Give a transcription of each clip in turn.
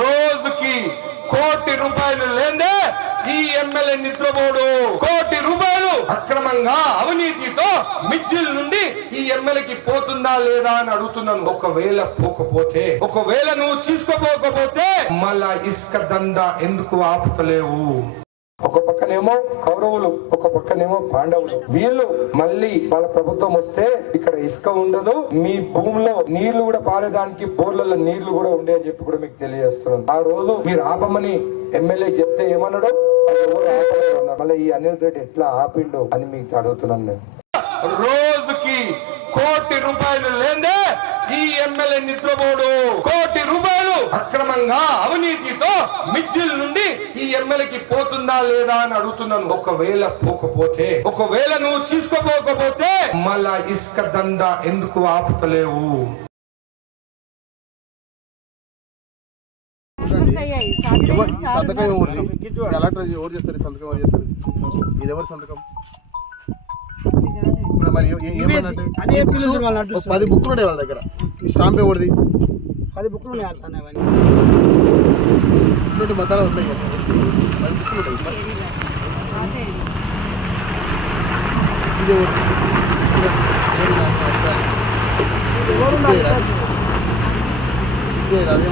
రోజుకి కోటి రూపాయలు లేదే ఈ ఎమ్మెల్యే నిద్రపోడు. కోటి రూపాయలు అక్రమంగా అవినీతితో మిడ్జిల్ నుండి ఈ ఎమ్మెల్యేకి పోతుందా లేదా అని అడుగుతున్నాను. ఒకవేళ పోకపోతే ఒకవేళ నువ్వు తీసుకోపోకపోతే మళ్ళా ఇసుక దందా ఎందుకు ఆపుతలేవు? ఒక పక్కనేమో కౌరవులు ఒక పక్కనేమో పాండవులు. వీళ్ళు మళ్ళీ వాళ్ళ ప్రభుత్వం వస్తే ఇక్కడ ఇసుక ఉండదు. మీ భూమిలో నీళ్ళు కూడా పారేదానికి బోర్లలో నీళ్ళు కూడా ఉండే అని చెప్పి కూడా మీకు తెలియజేస్తున్నాను. ఆ రోజు మీరు ఆపమని ఎమ్మెల్యే చెప్తే ఏమన్నాడు అది మళ్ళీ ఈ అనిల్ రెడ్డి ఎట్లా ఆపిండు అని మీకు అడుగుతున్నాను నేను. రోజుకి కోటి రూపాయలు లేదే ఈ ఎమ్మెల్యే నిద్రపోడు. కోటి రూపాయలు అక్రమంగా అవినీతితో మిడ్జిల్ నుండి ఈ ఎమ్మెల్యేకి పోతుందా లేదా అని అడుగుతున్నాను. ఒకవేళ పోకపోతే ఒకవేళ నువ్వు తీసుకోపోకపోతే మళ్ళా ఇసుక దందా ఎందుకు ఆపుతలేవు? ఎవరు సంతకం కలెక్టర్ ఎవరు చేస్తారు? సంతకం ఎవరు చేస్తారు? ఇది ఎవరి సంతకం? ఇప్పుడు మరి ఏ- ఏమన్నట్టు అదే ఈ పిల్లలు books వాళ్ళు ఒక పది బుక్లు ఉన్నాయి వాళ్ళ దగ్గర ఈ స్టాంప్ ఎవరిది పది బుక్లు ఉన్నాయి అట్లా అవన్నీ ఇటువంటి మతాలు ఉంటాయి కదా పది బుక్లు ఉంటాయి మరి ఇది ఎవరిది? ఎవరి నాయకుడు అధికారి? ఇదేరా? ఇదేరా అదే?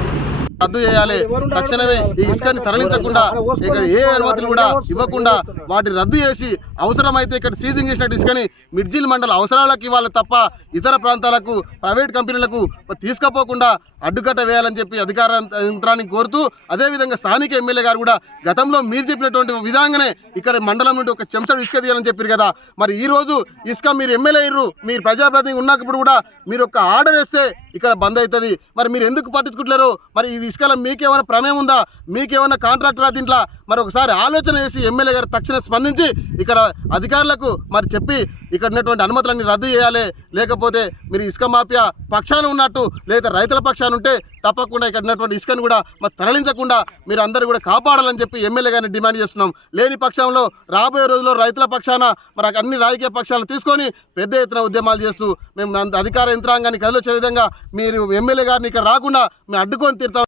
రద్దు చేయాలి. తక్షణమే ఈ ఇసుకని తరలించకుండా ఇక్కడ ఏ అనుమతులు కూడా ఇవ్వకుండా వాటిని రద్దు చేసి అవసరమైతే ఇక్కడ సీజింగ్ చేసినట్టు ఇసుకని మిడ్జిల్ మండల అవసరాలకు ఇవ్వాలి తప్ప ఇతర ప్రాంతాలకు ప్రైవేట్ కంపెనీలకు తీసుకపోకుండా అడ్డుకట్ట వేయాలని చెప్పి అధికార యంత్రాన్ని కోరుతూ అదేవిధంగా స్థానిక ఎమ్మెల్యే గారు కూడా గతంలో మీరు చెప్పినటువంటి విధంగానే ఇక్కడ మండలం నుండి ఒక చెంచడు ఇసుక తీయాలని చెప్పారు కదా. మరి ఈ రోజు ఇసుక మీరు ఎమ్మెల్యే అయ్యారు మీరు ప్రజాప్రతినిధి ఉన్నప్పుడు కూడా మీరు ఒక ఆర్డర్ వేస్తే ఇక్కడ బంద్ అవుతుంది. మరి మీరు ఎందుకు పట్టించుకుంటలేరు? మరి ఇవి ఇసుకలో మీకేమైనా ప్రమేయం ఉందా? మీకేమైనా కాంట్రాక్టరా దీంట్లో? మరి ఒకసారి ఆలోచన చేసి ఎమ్మెల్యే గారు తక్షణ స్పందించి ఇక్కడ అధికారులకు మరి చెప్పి ఇక్కడ ఉన్నటువంటి అనుమతులన్నీ రద్దు చేయాలి. లేకపోతే మీరు ఇసుక మాఫియా పక్షాన ఉన్నట్టు లేదా రైతుల పక్షాన ఉంటే తప్పకుండా ఇక్కడ ఉన్నటువంటి ఇసుకను కూడా మరి తరలించకుండా మీరు అందరూ కూడా కాపాడాలని చెప్పి ఎమ్మెల్యే గారిని డిమాండ్ చేస్తున్నాం. లేని పక్షంలో రాబోయే రోజుల్లో రైతుల పక్షాన మరి అన్ని రాజకీయ పక్షాలను తీసుకొని పెద్ద ఎత్తున ఉద్యమాలు చేస్తూ మేము అధికార యంత్రాంగాన్ని కదిలొచ్చే విధంగా మీరు ఎమ్మెల్యే గారిని ఇక్కడ రాకుండా మేము అడ్డుకొని తీరుతాం.